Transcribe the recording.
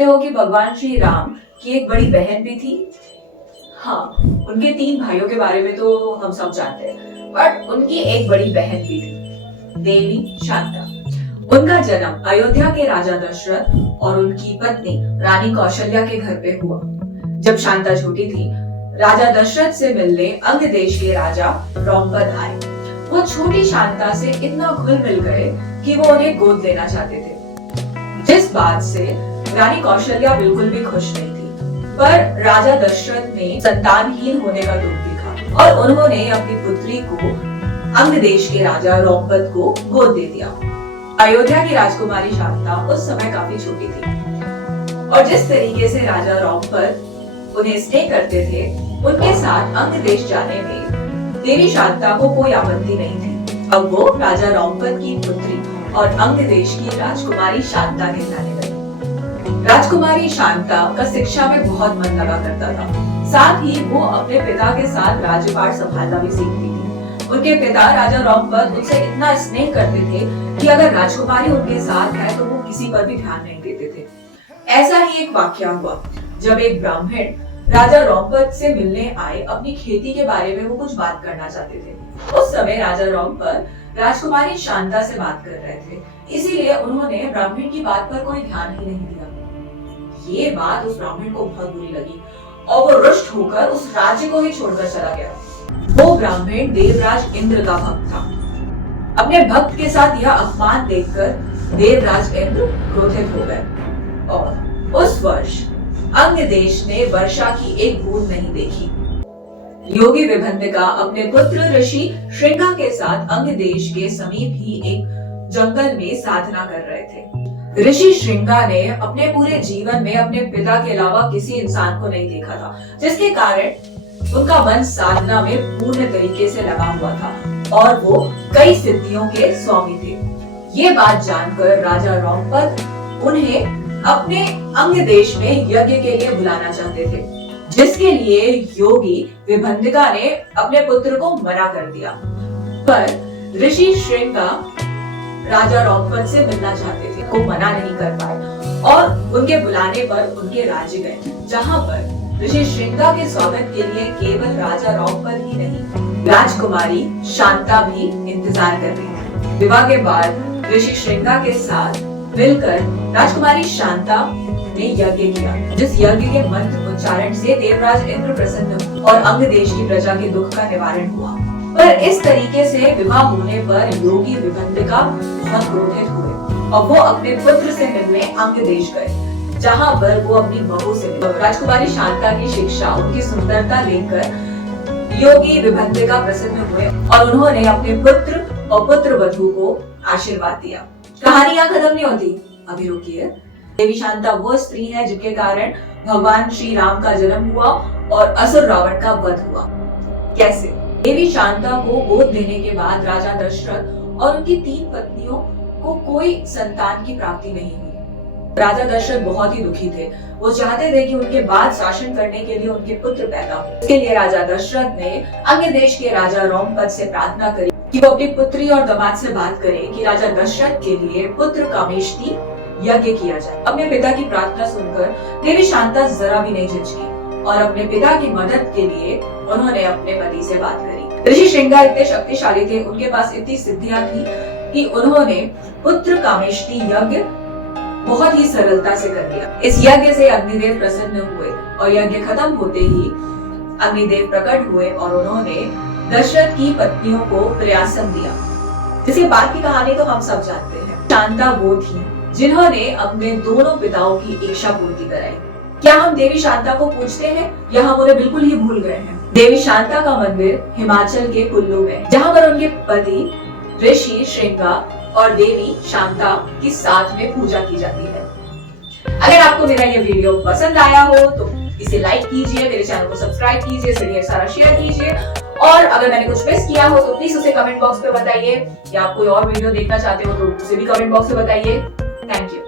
जानते हो कि भगवान श्री राम की एक बड़ी बहन भी थी? हाँ, उनके 3 भाइयों के बारे में तो हम सब जानते हैं, बट उनकी एक बड़ी बहन भी थी, देवी शांता। उनका जन्म अयोध्या के राजा दशरथ और उनकी पत्नी रानी कौशल्या के घर पे हुआ। जब शांता छोटी थी, राजा दशरथ से मिलने अंग देश के राजा रोमपद आए। वो छोटी शांता से इतना घुल मिल गए कि वो उन्हें गोद लेना चाहते थे। जिस बात से रानी कौशल्या बिल्कुल भी खुश नहीं थी, पर राजा दशरथ ने संतानहीन होने का दुख दिखा और उन्होंने अपनी पुत्री को अंग देश के राजा रोमपद को गोद दे दिया। अयोध्या की राजकुमारी शांता उस समय काफी छोटी थी और जिस तरीके से राजा रोमपद उन्हें स्नेह करते थे, उनके साथ अंग देश जाने में देवी शांता को कोई आपत्ति नहीं थी। अब वो राजा रोमपद की पुत्री और अंग देश की राजकुमारी शांता कहलाने लगी। राजकुमारी शांता का शिक्षा में बहुत मन लगा करता था, साथ ही वो अपने पिता के साथ राज्यपाट संभालना भी सीखती थी। उनके पिता राजा रोमपद उनसे इतना स्नेह करते थे कि अगर राजकुमारी उनके साथ है तो वो किसी पर भी ध्यान नहीं देते थे। ऐसा ही एक वाकया हुआ जब एक ब्राह्मण राजा रोमपद से मिलने आए। अपनी खेती के बारे में वो कुछ बात करना चाहते थे। उस समय राजा रोमपद राजकुमारी शांता से बात कर रहे थे, इसीलिए उन्होंने ब्राह्मण की बात पर कोई ध्यान ही नहीं दिया। ये बात उस ब्राह्मण को बहुत बुरी लगी और वो रुष्ट होकर उस राज्य को ही छोड़कर चला गया। वो ब्राह्मण देवराज इंद्र का भक्त था। अपने भक्त के साथ यह अपमान देखकर देवराज इंद्र क्रोधित हो गए और उस वर्ष अंग देश ने वर्षा की एक बूंद नहीं देखी। योगी विभंदिका अपने पुत्र ऋषि श्रृंगा के साथ अंग देश के समीप ही एक जंगल में साधना कर रहे थे। ऋषि श्रृंगा ने अपने पूरे जीवन में अपने पिता के अलावा किसी इंसान को नहीं देखा था, जिसके कारण उनका मन साधना में पूर्ण तरीके से लगा हुआ था और वो कई सिद्धियों के स्वामी थे। ये बात जानकर राजा रोमपद उन्हें अपने अंग देश में यज्ञ के लिए बुलाना चाहते थे, जिसके लिए योगी विभंदिका ने अपने पुत्र को मना कर दिया। पर ऋषि श्रृंगा राजा रोमपद से मिलना चाहते थे, को मना नहीं कर पाए और उनके बुलाने पर उनके राज्य गए, जहाँ पर ऋषि श्रृंगा के स्वागत के लिए केवल राजा रोमपद ही नहीं, राजकुमारी शांता भी इंतजार कर रही थी। विवाह के बाद ऋषि श्रृंगा के साथ मिलकर राजकुमारी शांता ने यज्ञ किया, जिस यज्ञ के मंत्र उच्चारण से देवराज इंद्र प्रसन्न हुए और अंग देश की प्रजा के दुख का निवारण हुआ। पर इस तरीके से विवाह होने पर योगी विभंदिका बहुत क्रोधित हुए और वो अपने पुत्र से मिलने अंग देश गए, जहाँ पर वो अपनी बहू से मिले। राजकुमारी शांता की शिक्षा, उनकी सुंदरता देखकर योगी विभंदिका प्रसन्न हुए और उन्होंने अपने पुत्र और पुत्र वधू को आशीर्वाद दिया। कहानी यहाँ खत्म नहीं होती, अभी रुकिए। देवी शांता वो स्त्री है जिनके कारण भगवान श्री राम का जन्म हुआ और असुर रावण का वध हुआ। कैसे? देवी शांता को गोद देने के बाद राजा दशरथ और उनकी 3 पत्नियों को कोई संतान की प्राप्ति नहीं हुई। राजा दशरथ बहुत ही दुखी थे। वो चाहते थे कि उनके बाद शासन करने के लिए उनके पुत्र पैदा हो। इसके लिए राजा दशरथ ने अंग देश के राजा रोमपद से प्रार्थना करी कि वो अपनी पुत्री और दामाद से बात करें कि राजा दशरथ के लिए पुत्र कामेष्टि यज्ञ किया जाए। अपने पिता की प्रार्थना सुनकर देवी शांता जरा भी नहीं झिझकी और अपने पिता की मदद के लिए उन्होंने अपने पति से बात करी। ऋषि श्रृंगा इतने शक्तिशाली थे, उनके पास इतनी सिद्धियां थी कि उन्होंने पुत्र कामेष्टि यज्ञ बहुत ही सरलता से कर दिया। इस यज्ञ से अग्निदेव प्रसन्न हुए और यज्ञ खत्म होते ही अग्निदेव प्रकट हुए और उन्होंने दशरथ की पत्नियों को प्रयासन दिया। इसके बाद की कहानी तो हम सब जानते हैं। शांता वो थी जिन्होंने अपने दोनों पिताओं की इच्छा पूर्ति कराई। क्या हम देवी शांता को पूछते हैं या हम उन्हें बिल्कुल ही भूल गए हैं? देवी शांता का मंदिर हिमाचल के कुल्लू में, जहाँ पर उनके पति ऋषि श्रृंगा और देवी शांता की साथ में पूजा की जाती है। अगर आपको मेरा ये वीडियो पसंद आया हो तो इसे लाइक कीजिए, मेरे चैनल को सब्सक्राइब कीजिए, इसे ढेर सारा शेयर कीजिए और अगर मैंने कुछ मिस किया हो तो प्लीज उसे कमेंट बॉक्स पे बताइए या आप कोई और वीडियो देखना चाहते हो तो उसे भी कमेंट बॉक्स में बताइए। Thank you.